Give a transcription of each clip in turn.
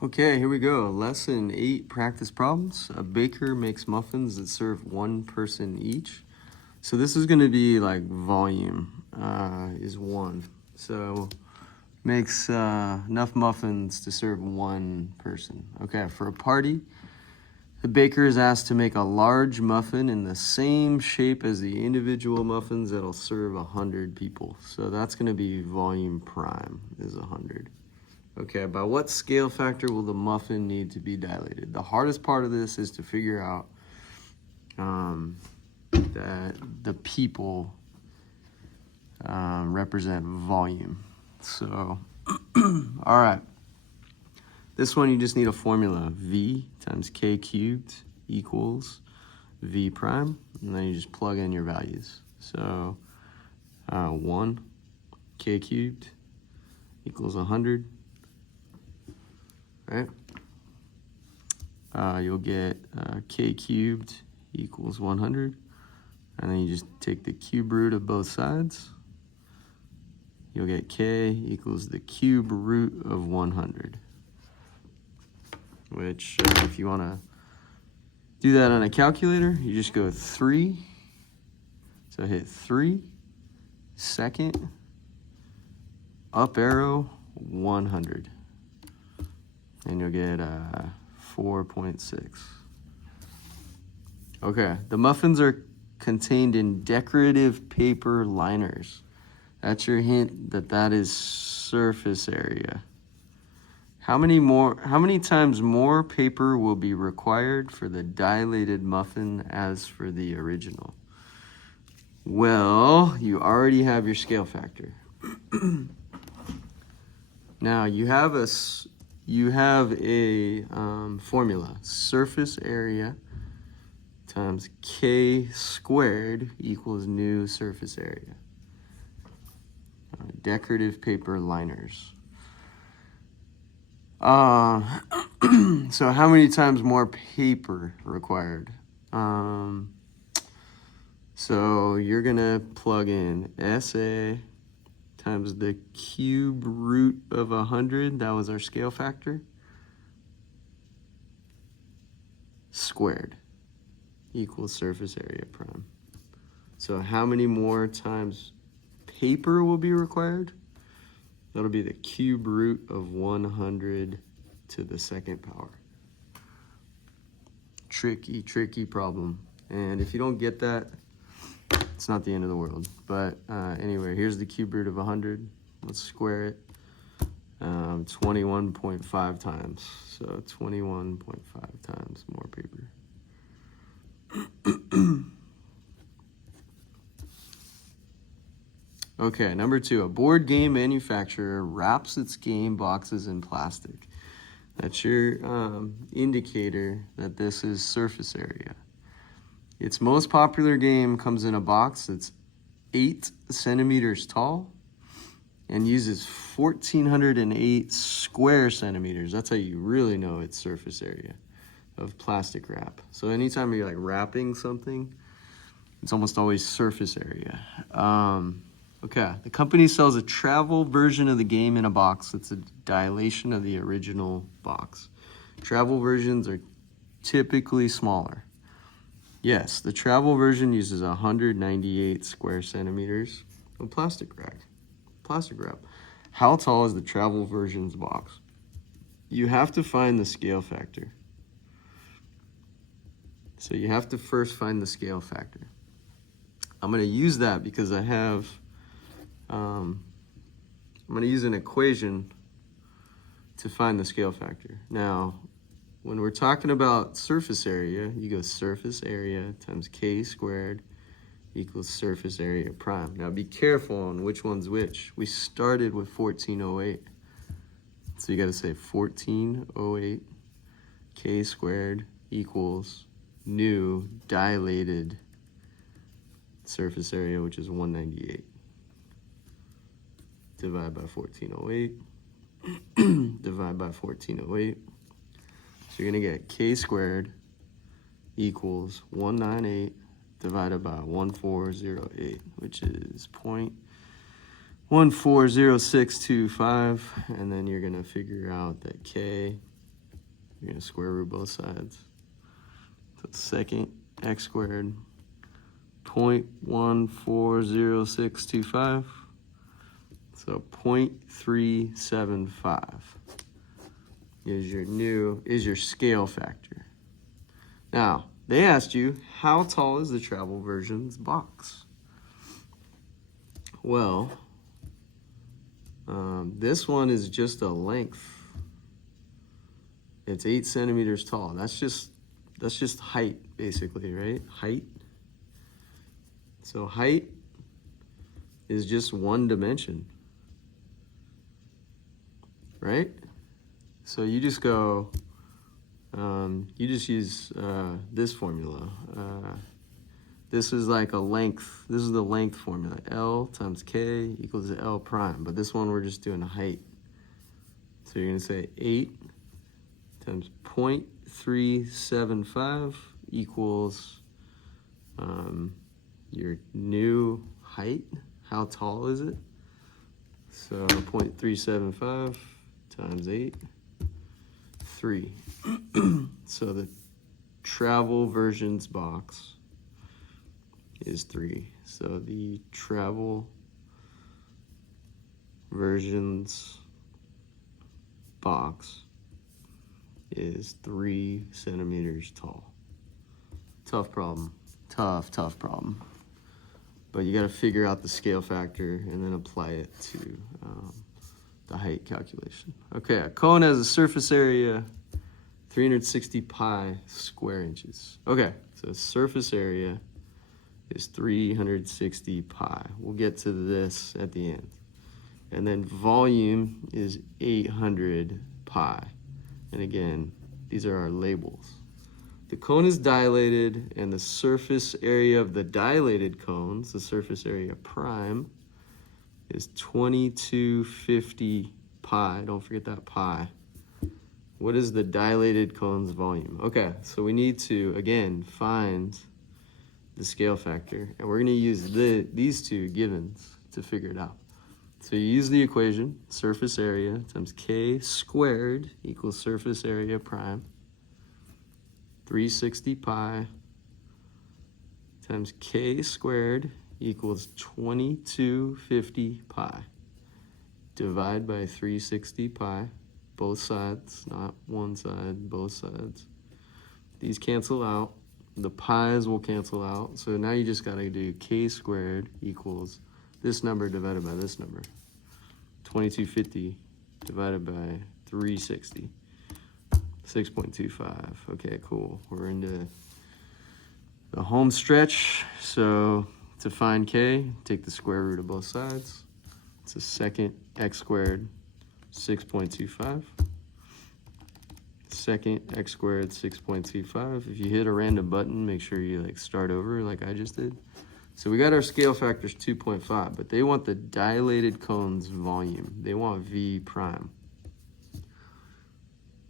Okay, here we go. Lesson 8, practice problems. A baker makes muffins that serve one person each. So this is going to be like volume is 1. So makes enough muffins to serve one person. Okay, for a party, the baker is asked to make a large muffin in the same shape as the individual muffins that'll serve 100 people. So that's going to be volume prime is 100. Okay, by what scale factor will the muffin need to be dilated? The hardest part of this is to figure out that the people represent volume. So, all right. This one you just need a formula. V times K cubed equals V prime. And then you just plug in your values. So, 1 K cubed equals 100. Right? You'll get K cubed equals 100. And then you just take the cube root of both sides. You'll get K equals the cube root of 100. Which, if you want to do that on a calculator, you just go 3. So hit 3, second, up arrow, 100. And you'll get 4.6. Okay, the muffins are contained in decorative paper liners. That's your hint that that is surface area. How many times more paper will be required for the dilated muffin as for the original? Well, you already have your scale factor. Now you have a formula, surface area times K squared equals new surface area. Decorative paper liners. So how many times more paper required? So you're gonna plug in SA times the cube root of 100, that was our scale factor, squared equals surface area prime. So how many more times paper will be required? That'll be the cube root of 100 to the second power. Tricky problem. And if you don't get that, it's not the end of the world. But anyway, here's the cube root of 100. Let's square it. 21.5 times. So 21.5 times more paper. Okay, number 2. A board game manufacturer wraps its game boxes in plastic. That's your indicator that this is surface area. Its most popular game comes in a box that's 8 centimeters tall and uses 1,408 square centimeters. That's how you really know its surface area of plastic wrap. So anytime you're like wrapping something, it's almost always surface area. Okay, the company sells a travel version of the game in a box that's a dilation of the original box. Travel versions are typically smaller. Yes, the travel version uses 198 square centimeters of plastic wrap. How tall is the travel version's box? You have to find the scale factor. So you have to first find the scale factor. I'm going to use that because I have, I'm going to use an equation to find the scale factor. Now, when we're talking about surface area, you go surface area times K squared equals surface area prime. Now be careful on which one's which. We started with 1408. So you got to say 1408 K squared equals new dilated surface area, which is 198. Divide by 1408. Divide by 1408. So you're going to get K squared equals 198 divided by 1408, which is 0.140625. And then you're going to figure out that K You're going to square root both sides. So second x squared 0.140625. So 0.375 is your scale factor. Now, they asked you, how tall is the travel version's box? Well, this one is just a length. It's 8 centimeters tall. That's just height, basically, right? Height. So height is just one dimension, right? So you just go, you just use this formula. This is like a length. This is the length formula. L times K equals L prime. But this one we're just doing a height. So you're going to say 8 times 0.375 equals your new height. How tall is it? So 0.375 times 8, 3. So the travel versions box is 3. So the travel versions box is 3 centimeters tall. Tough problem. Tough problem. But you got to figure out the scale factor and then apply it to the height calculation. Okay, a cone has a surface area 360 pi square inches. Okay, so surface area is 360 pi. We'll get to this at the end. And then volume is 800 pi. And again, these are our labels. The cone is dilated, and the surface area of the dilated cones, the surface area prime, is 2250 pi. Don't forget that pi. What is the dilated cone's volume? Okay, so we need to, again, find the scale factor, and we're going to use these two givens to figure it out. So you use the equation, surface area times K squared equals surface area prime, 360 pi times K squared equals 2250 pi. Divide by 360 pi, both sides, not one side, both sides. These cancel out. The pi's will cancel out. So now you just got to do K squared equals this number divided by this number. 2250 divided by 360. 6.25. Okay, cool. We're into the home stretch. So to find K, take the square root of both sides. It's a second x squared 6.25. Second x squared 6.25. If you hit a random button, make sure you start over like I just did. So we got our scale factors 2.5, but they want the dilated cone's volume. They want V prime.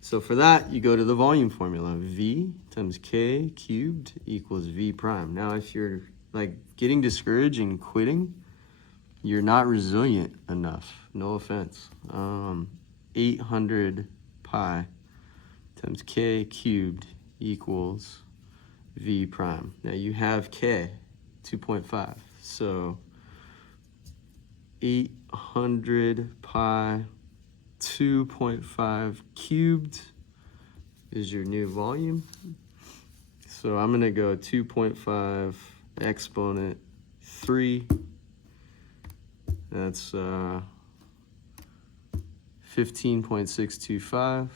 So for that, you go to the volume formula. V times K cubed equals V prime. Now, if you're getting discouraged and quitting, you're not resilient enough. No offense. 800 pi times K cubed equals V prime. Now you have K, 2.5. So 800 pi 2.5 cubed is your new volume. So I'm going to go 2.5 exponent 3. That's 15.625.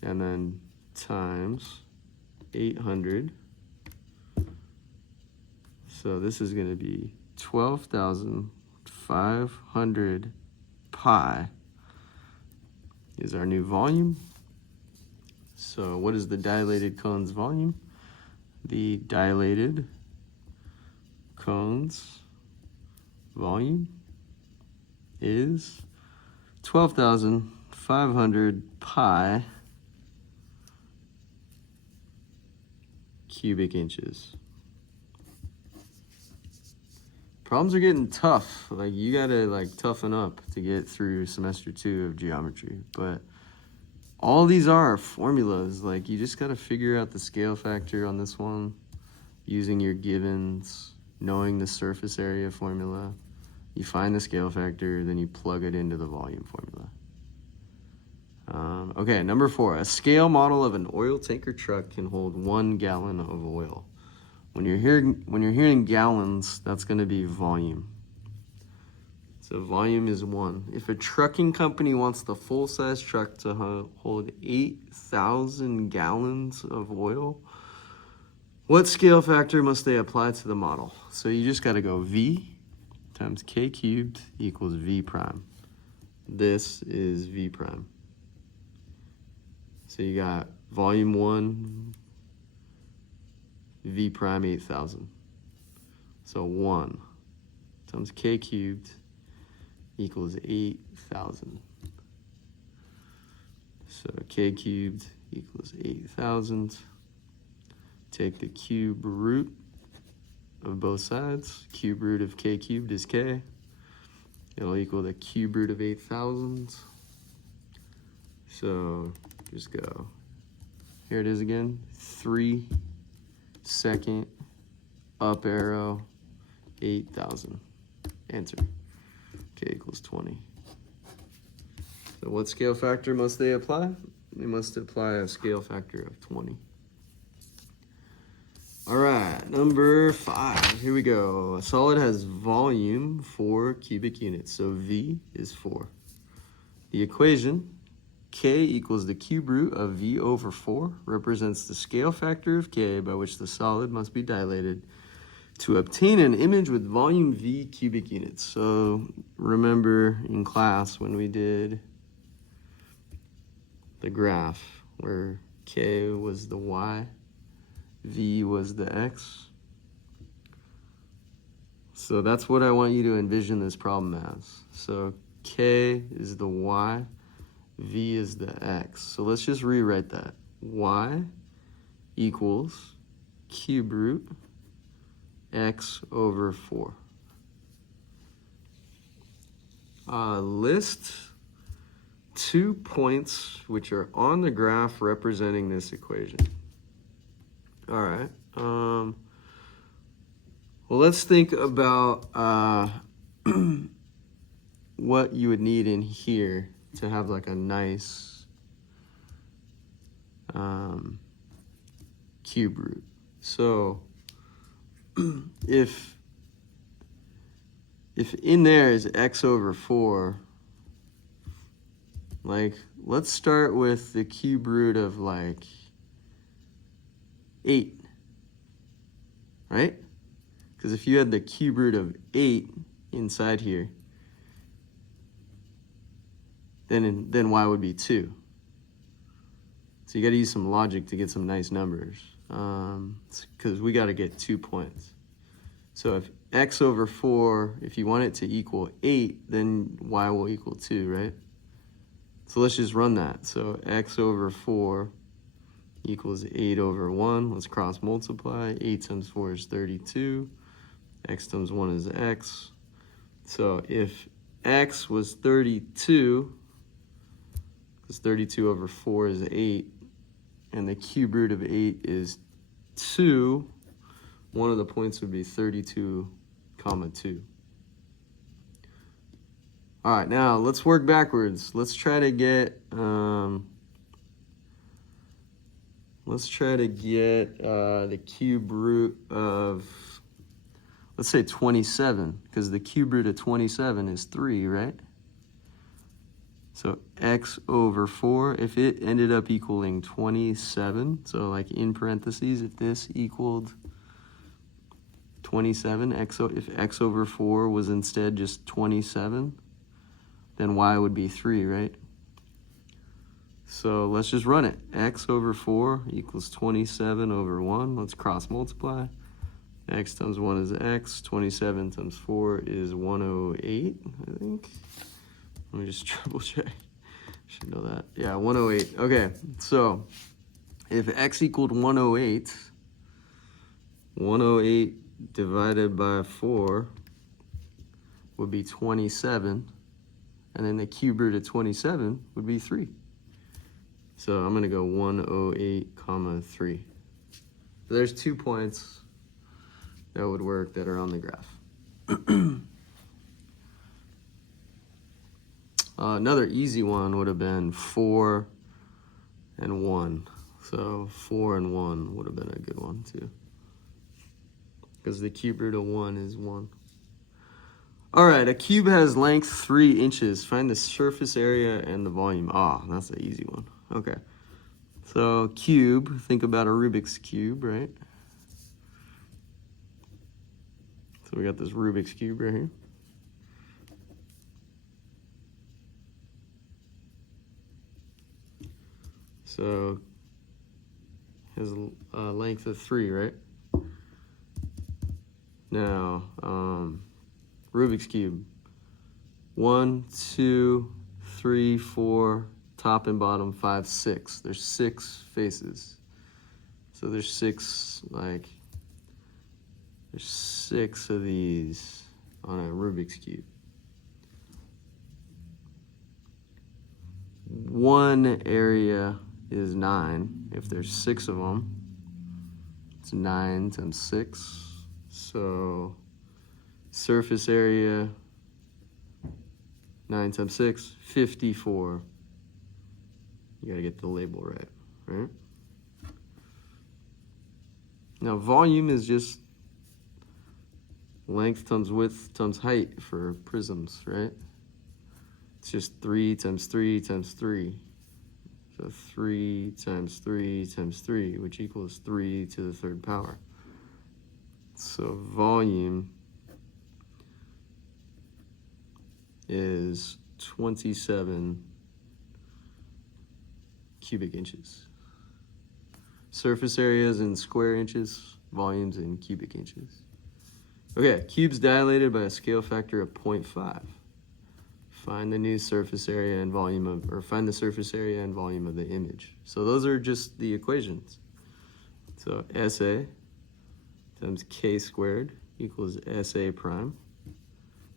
And then times 800. So this is going to be 12,500 pi is our new volume. So what is the dilated cone's volume? The dilated cone's volume is 12,500 pi cubic inches. Problems are getting tough. Like, you gotta like toughen up to get through semester 2 of geometry. But all these are formulas. Like, you just gotta figure out the scale factor on this one using your givens, knowing the surface area formula. You find the scale factor, then you plug it into the volume formula. Okay, number 4. A scale model of an oil tanker truck can hold 1 gallon of oil. When you're hearing gallons, that's going to be volume. So volume is 1. If a trucking company wants the full-size truck to hold 8,000 gallons of oil, what scale factor must they apply to the model? So you just got to go V times K cubed equals V prime. This is V prime. So you got volume 1, V prime 8,000. So 1 times K cubed equals 8,000. So K cubed equals 8,000. Take the cube root of both sides. Cube root of K cubed is K. It'll equal the cube root of 8,000. So just go. Here it is again. 3 second up arrow 8,000. Enter. K equals 20. So what scale factor must they apply? They must apply a scale factor of 20. All right, number 5. Here we go. A solid has volume 4 cubic units, so V is 4. The equation K equals the cube root of V over 4 represents the scale factor of K by which the solid must be dilated to obtain an image with volume V cubic units. So remember in class when we did the graph where K was the Y, V was the X. So that's what I want you to envision this problem as. So K is the Y, V is the X. So let's just rewrite that. Y equals cube root X over 4. List 2 points which are on the graph representing this equation. All right. Well, let's think about what you would need in here to have like a nice cube root. So if in there is X over 4, like let's start with the cube root of like 8, right? Because if you had the cube root of 8 inside here, then Y would be 2. So you got to use some logic to get some nice numbers, because we got to get 2 points. So if X over 4, if you want it to equal 8, then Y will equal 2, right? So let's just run that. So X over 4 equals 8 over 1. Let's cross multiply. 8 times 4 is 32. X times 1 is X. So if X was 32, because 32 over 4 is 8, and the cube root of 8 is 2, one of the points would be 32, 2. All right, now let's work backwards. Let's try to get the cube root of, let's say 27, because the cube root of 27 is 3, right? So X over 4, if it ended up equaling 27, so like in parentheses, if this equaled 27, if X over 4 was instead just 27, then Y would be 3, right? So let's just run it. X over 4 equals 27 over 1. Let's cross multiply. X times 1 is X. 27 times 4 is 108, I think. Let me just triple check. Should know that. Yeah, 108. Okay, so if X equaled 108, 108 divided by 4 would be 27, and then the cube root of 27 would be 3. So I'm going to go 108, comma 3. So there's 2 points that would work that are on the graph. Another easy one would have been 4 and 1. So 4 and 1 would have been a good one too, because the cube root of 1 is 1. All right, a cube has length 3 inches. Find the surface area and the volume. Ah, that's an easy one. Okay. So cube, think about a Rubik's Cube, right? So we got this Rubik's Cube right here. So has a length of 3, right? Now, Rubik's Cube. 1, 2, 3, 4, top and bottom, 5, 6. There's 6 faces. So there's 6 of these on a Rubik's Cube. One area is 9. If there's 6 of them, it's 9 times 6. So surface area, 9 times 6, 54. You gotta get the label right? Now volume is just length times width times height for prisms, right? It's just 3 times 3 times 3. So 3 times 3 times 3, which equals 3 to the 3rd power. So volume is 27 cubic inches. Surface area is in square inches, volumes in cubic inches. Okay, cube's dilated by a scale factor of 0.5. Find the new surface area and volume of, or find the surface area and volume of the image. So those are just the equations. So SA times K squared equals SA prime.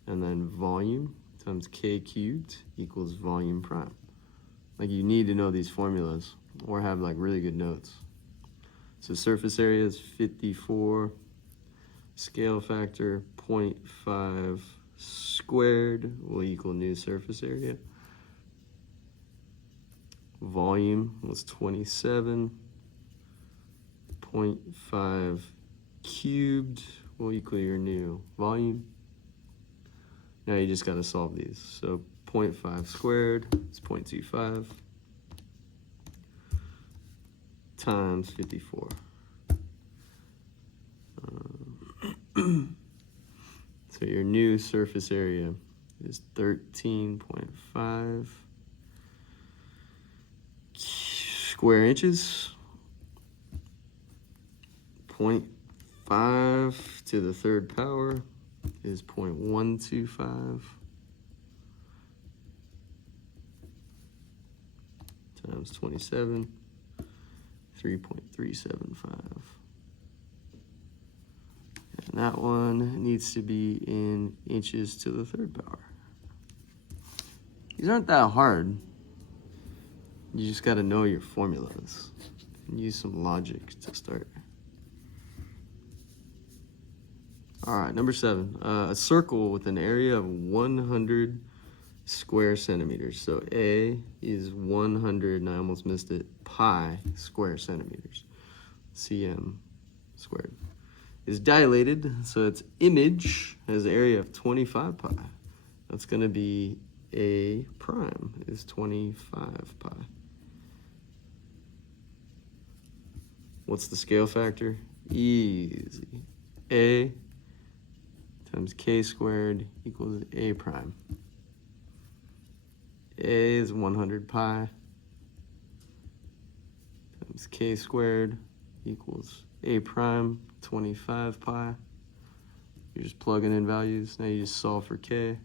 And then volume times K cubed equals volume prime. Like, you need to know these formulas or have like really good notes. So surface area is 54, scale factor 0.5 squared will equal new surface area. Volume was 27, 0.5 cubed will equal your new volume. Now you just got to solve these. So 0.5 squared is 0.25 times 54. So your new surface area is 13.5 square inches. 0.5 to the 3rd power is 0.125 times 27, 3.375. And that one needs to be in inches to the 3rd power. These aren't that hard. You just got to know your formulas and use some logic to start. All right, number 7. A circle with an area of 100 square centimeters. So A is 100, and I almost missed it, pi square centimeters. cm squared. Is dilated, so its image has an area of 25 pi. That's going to be A prime is 25 pi. What's the scale factor? Easy. A times K squared equals A prime. A is 100 pi times K squared equals A prime, 25 pi. You're just plugging in values. Now you just solve for K.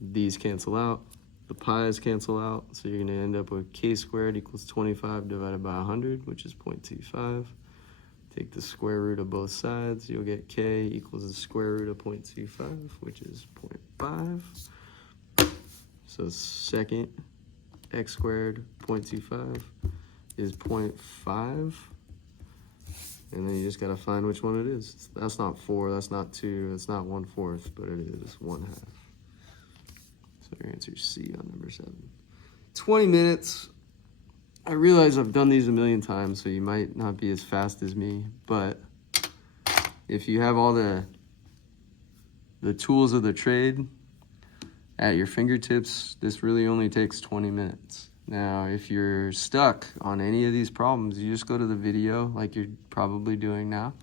These cancel out. The pi's cancel out. So you're going to end up with K squared equals 25 divided by 100, which is 0.25. Take the square root of both sides. You'll get k equals the square root of 0.25, which is 0.5. So second x squared 0.25 is 0.5. And then you just gotta find which one it is. That's not 4, that's not 2, that's not 1/4, but it is 1/2. So your answer is C on number 7. 20 minutes. I realize I've done these a million times, so you might not be as fast as me, but if you have all the tools of the trade at your fingertips, this really only takes 20 minutes. Now, if you're stuck on any of these problems, you just go to the video like you're probably doing now,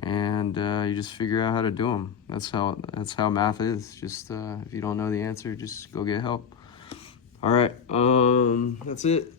and you just figure out how to do them. That's how math is. Just if you don't know the answer, just go get help. All right, that's it.